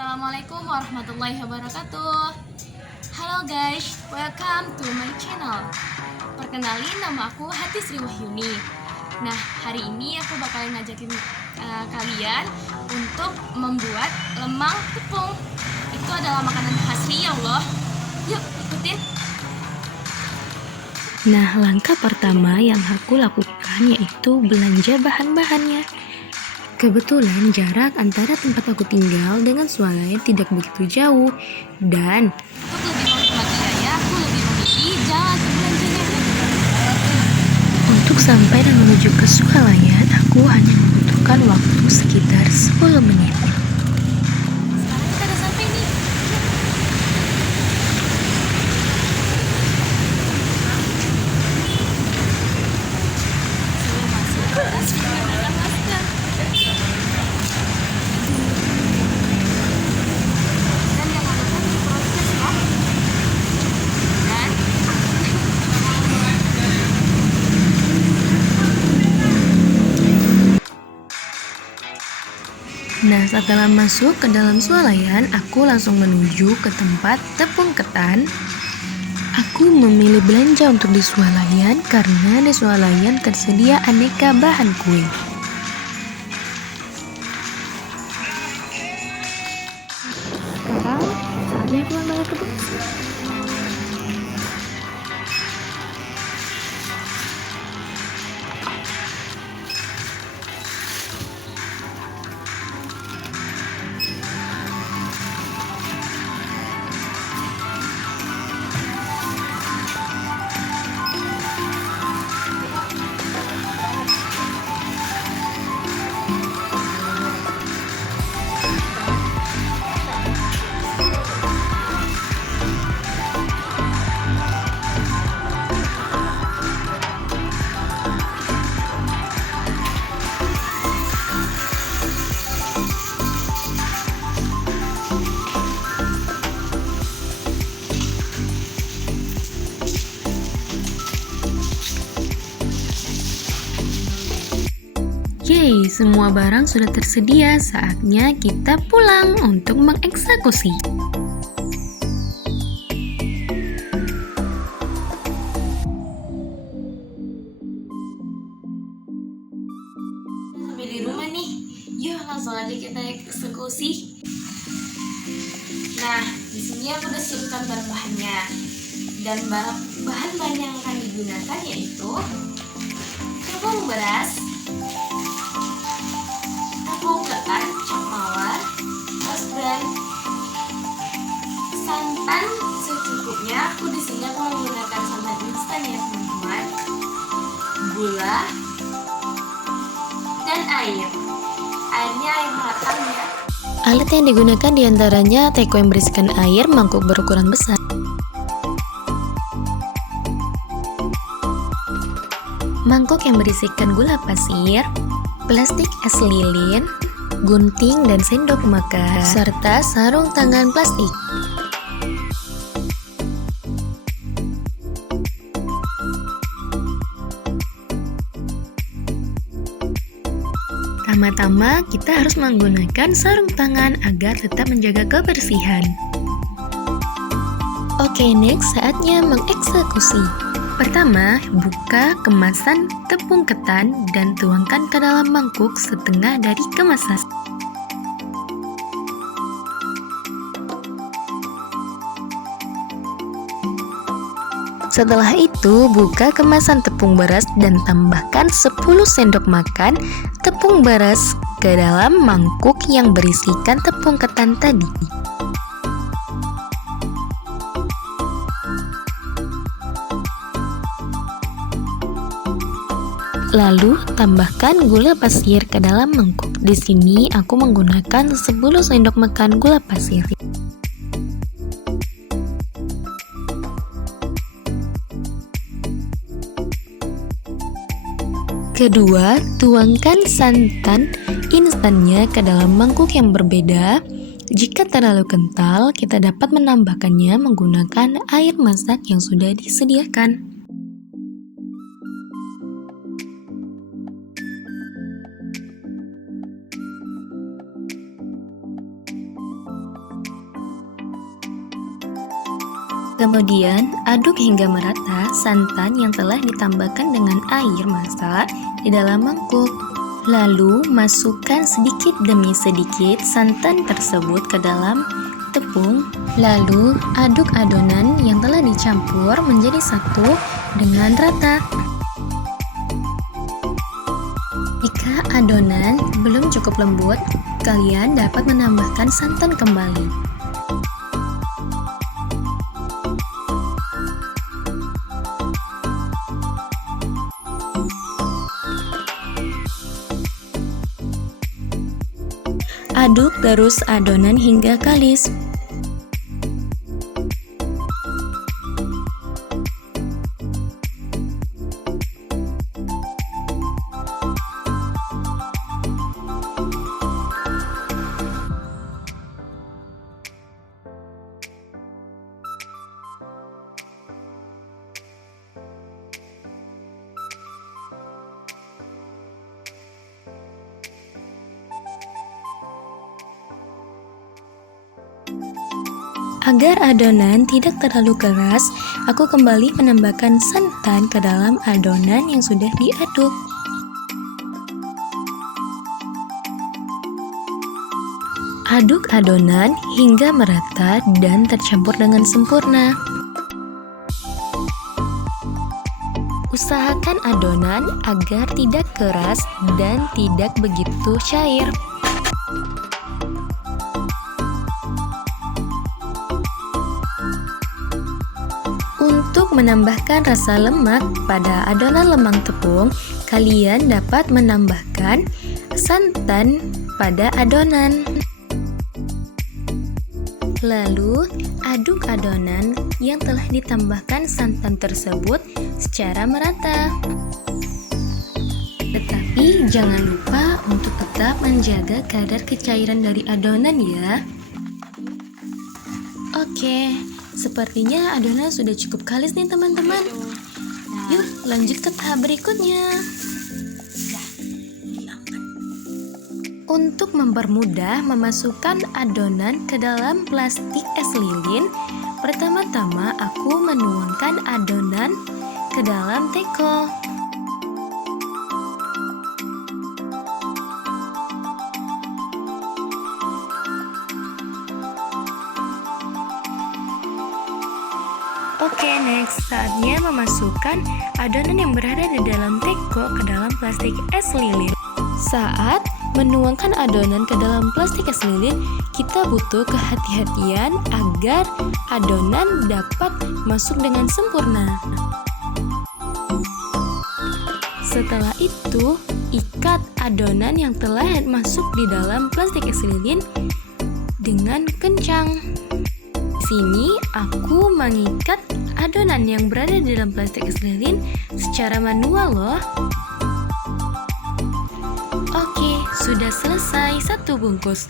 Assalamualaikum warahmatullahi wabarakatuh. Halo guys, welcome to my channel. Perkenalin, nama aku Hati Sri Wahyuni. Nah, hari ini aku bakalan ngajakin kalian untuk membuat lemang tepung. Itu adalah makanan khas Riau loh. Yuk, ikutin. Nah, langkah pertama yang aku lakukan yaitu belanja bahan-bahannya. Kebetulan jarak antara tempat aku tinggal dengan swalayan tidak begitu jauh, dan Untuk lebih menghemat biaya, aku lebih memilih jalan belanjanya. untuk sampai dan menuju ke swalayan, aku hanya membutuhkan waktu sekitar 10 menit. Sekarang kita udah sampai nih. Sebelum masuk, harus menggunakan masker. Dan jangan lupa diproses ya. Dan Nah, setelah masuk ke dalam swalayan, aku langsung menuju ke tempat tepung ketan. Aku memilih belanja untuk di swalayan karena di swalayan tersedia aneka bahan kue. Sekarang saatnya aku ambil tepung. Yeay, semua barang sudah tersedia, saatnya kita pulang untuk mengeksekusi. sampai di rumah nih. Yuk langsung aja kita eksekusi. Nah, di sini aku udah siapkan bahan-bahannya. Dan bahan-bahan yang akan digunakan yaitu tepung beras, tepung ketan, cap mawar, rose bran, santan secukupnya. Aku di sini aku menggunakan santan instan ya teman-teman. Gula dan air. Airnya air matang ya. Alat yang digunakan diantaranya teko yang berisikan air, mangkuk berukuran besar, mangkuk yang berisikan gula pasir, plastik es lilin, gunting dan sendok makan, serta sarung tangan plastik. Pertama-tama, kita harus menggunakan sarung tangan agar tetap menjaga kebersihan. Oke, next saatnya mengeksekusi. Pertama, buka kemasan tepung ketan dan tuangkan ke dalam mangkuk setengah dari kemasan. Setelah itu, buka kemasan tepung beras dan tambahkan 10 sendok makan tepung beras ke dalam mangkuk yang berisikan tepung ketan tadi. Lalu, tambahkan gula pasir ke dalam mangkuk. Di sini aku menggunakan 10 sendok makan gula pasir. Kedua, tuangkan santan instannya ke dalam mangkuk yang berbeda. Jika terlalu kental, kita dapat menambahkannya menggunakan air masak yang sudah disediakan. Kemudian, aduk hingga merata santan yang telah ditambahkan dengan air masak di dalam mangkuk. Lalu, masukkan sedikit demi sedikit santan tersebut ke dalam tepung. Lalu, aduk adonan yang telah dicampur menjadi satu dengan rata. Jika adonan belum cukup lembut, kalian dapat menambahkan santan kembali. Aduk terus adonan hingga kalis. Agar adonan tidak terlalu keras, aku kembali menambahkan santan ke dalam adonan yang sudah diaduk. Aduk adonan hingga merata dan tercampur dengan sempurna. Usahakan adonan agar tidak keras dan tidak begitu cair. Untuk menambahkan rasa lemak pada adonan lemang tepung, kalian dapat menambahkan santan pada adonan. Lalu, aduk adonan yang telah ditambahkan santan tersebut secara merata. Tetapi jangan lupa untuk tetap menjaga kadar kecairan dari adonan ya. Oke, sepertinya adonan sudah cukup kalis nih teman-teman. Yuk lanjut ke tahap berikutnya. Untuk mempermudah memasukkan adonan ke dalam plastik es lilin, pertama-tama aku menuangkan adonan ke dalam teko. Oke, next, saatnya memasukkan adonan yang berada di dalam teko ke dalam plastik es lilin. Saat menuangkan adonan ke dalam plastik es lilin, kita butuh kehati-hatian agar adonan dapat masuk dengan sempurna. Setelah itu, ikat adonan yang telah masuk di dalam plastik es lilin dengan kencang. Di sini aku mengikat adonan yang berada di dalam plastik es lilin secara manual loh. Oke, sudah selesai satu bungkus.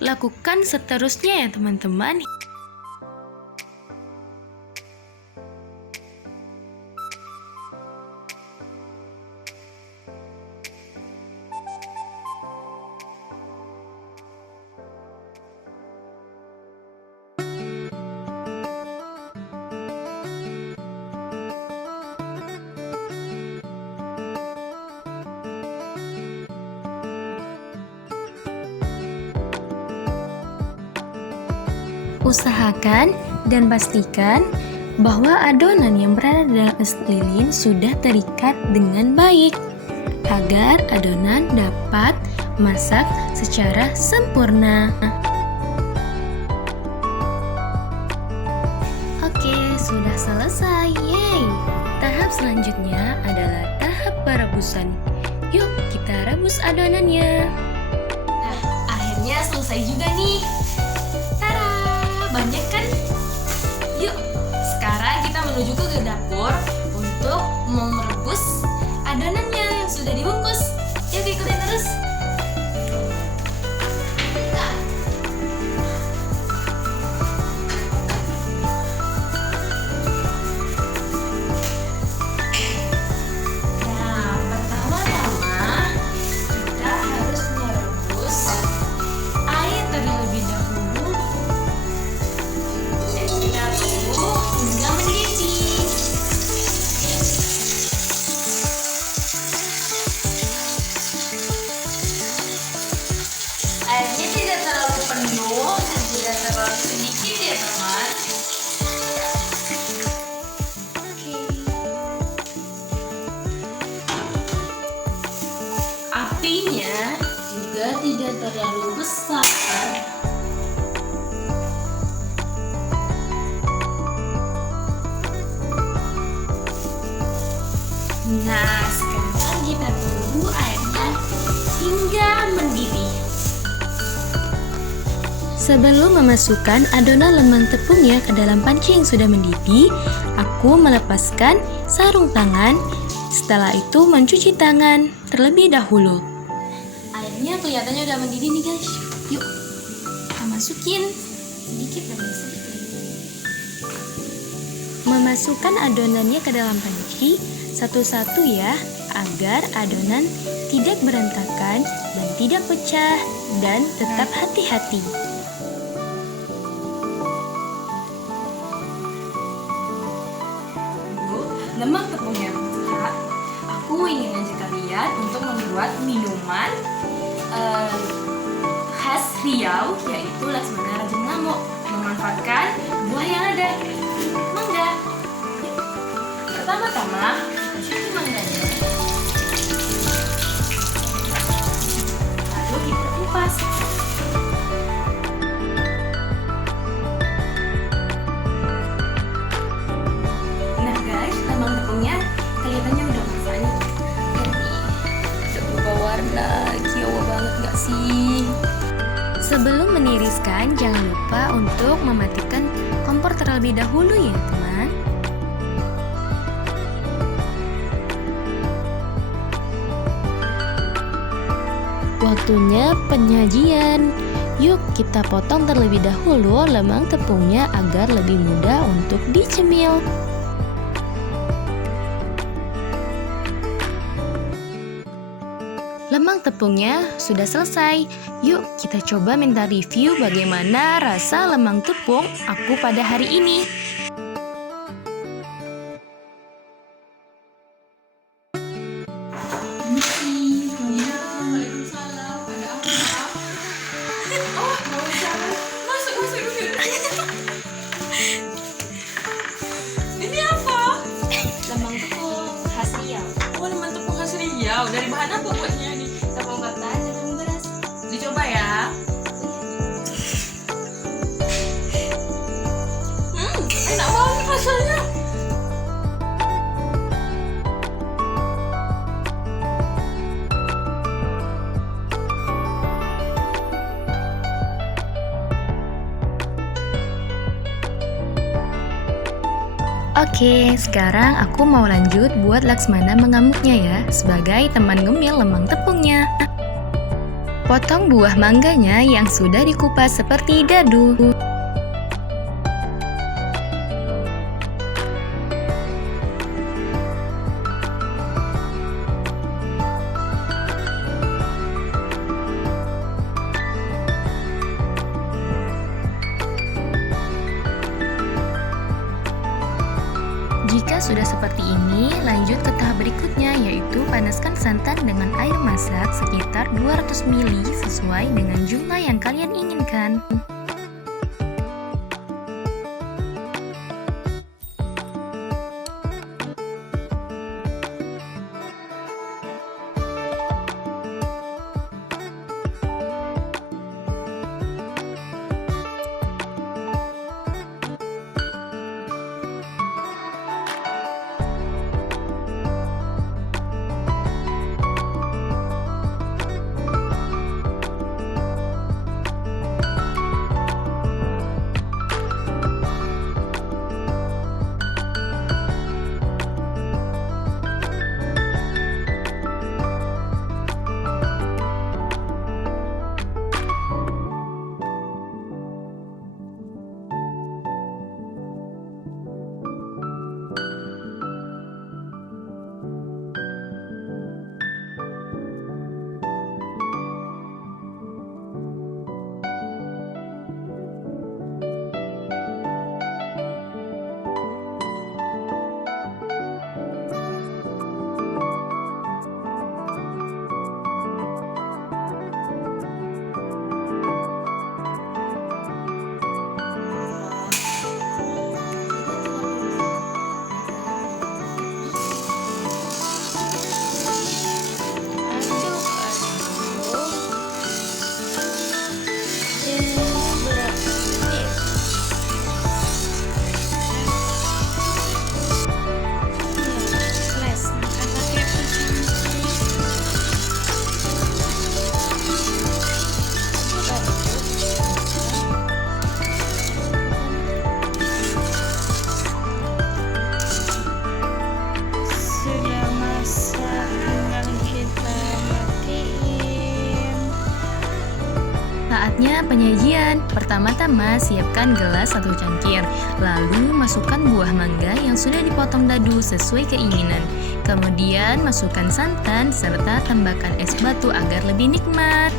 Lakukan seterusnya ya teman-teman. Usahakan dan pastikan bahwa adonan yang berada dalam es lilin sudah terikat dengan baik agar adonan dapat masak secara sempurna. Oke, sudah selesai. Yeay! Tahap selanjutnya adalah tahap perebusan. Yuk, kita rebus adonannya. Nah, akhirnya selesai juga nih. Banyak kan? Yuk, sekarang kita menuju ke dapur untuk merebus adonannya yang sudah dibungkus. Yuk ikutin terus. Nah, pertama-tama kita harus merebus air terlebih dahulu. Sebelum memasukkan adonan lemang tepungnya ke dalam panci yang sudah mendidih, aku melepaskan sarung tangan. Setelah itu mencuci tangan terlebih dahulu. Airnya kelihatannya udah mendidih nih guys. Yuk, kita masukin sedikit demi sedikit. Memasukkan adonannya ke dalam panci satu-satu ya, agar adonan tidak berantakan dan tidak pecah, dan tetap hati-hati. Lemang tepungnya masak, aku ingin ngajak kalian untuk membuat minuman khas Riau, yaitu Laksmana Rajeng Ngamuk, memanfaatkan buah yang ada, mangga. Pertama-tama kita cuci mangganya, lalu kita kupas. Nah guys, lemang tepungnya kelihatannya udah masak nih. Udah berubah warna, kiawa banget gak sih? Sebelum meniriskan, jangan lupa untuk mematikan kompor terlebih dahulu ya teman. Waktunya penyajian. Yuk kita potong terlebih dahulu lemang tepungnya agar lebih mudah untuk dicemil. Lemang tepungnya sudah selesai. Yuk kita coba minta review bagaimana rasa lemang tepung aku pada hari ini. Ini apa? Lemang tepung khas Riau. Oh, lemang tepung khas Riau. Dari bahan apa buatnya nih? Tepung ketan dan tepung beras. Dicoba ya. Enak banget rasanya. Oke, sekarang aku mau lanjut buat Laksmana mengamuknya ya, sebagai teman ngemil lemang tepungnya. Potong buah mangganya yang sudah dikupas seperti dadu. Jika sudah seperti ini, lanjut ke tahap berikutnya, yaitu panaskan santan dengan air masak sekitar 200 ml sesuai dengan jumlah yang kalian inginkan. Pertama-tama siapkan gelas atau cangkir, lalu masukkan buah mangga yang sudah dipotong dadu sesuai keinginan. Kemudian masukkan santan serta tambahkan es batu agar lebih nikmat.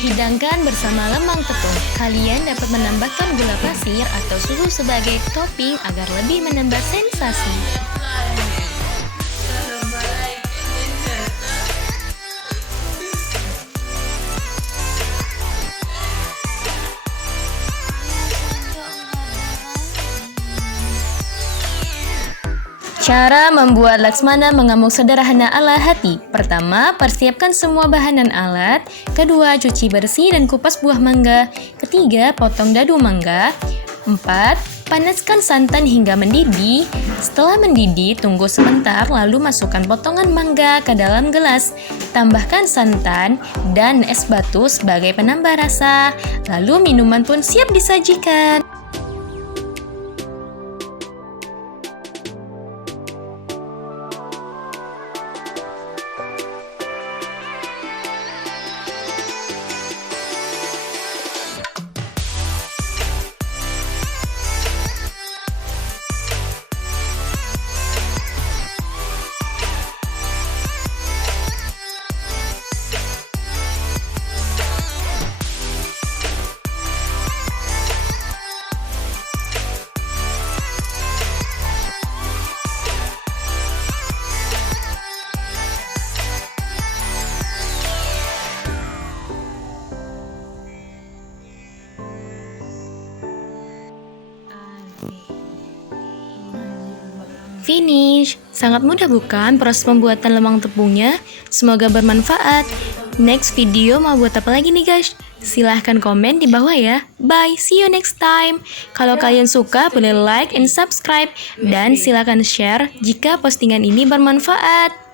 Hidangkan bersama lemang tepung. Kalian dapat menambahkan gula pasir atau susu sebagai topping agar lebih menambah sensasi. Cara membuat Laksmana mengamuk sederhana ala hati. Pertama, persiapkan semua bahan dan alat. Kedua, cuci bersih dan kupas buah mangga. Ketiga, potong dadu mangga. 4. Panaskan santan hingga mendidih. Setelah mendidih, tunggu sebentar lalu masukkan potongan mangga ke dalam gelas. Tambahkan santan dan es batu sebagai penambah rasa. Lalu minuman pun siap disajikan. Finish! Sangat mudah bukan proses pembuatan lemang tepungnya? Semoga bermanfaat. Next video mau buat apa lagi nih guys? Silahkan komen di bawah ya. Bye, see you next time. Kalau kalian suka boleh like and subscribe. Dan silahkan share jika postingan ini bermanfaat.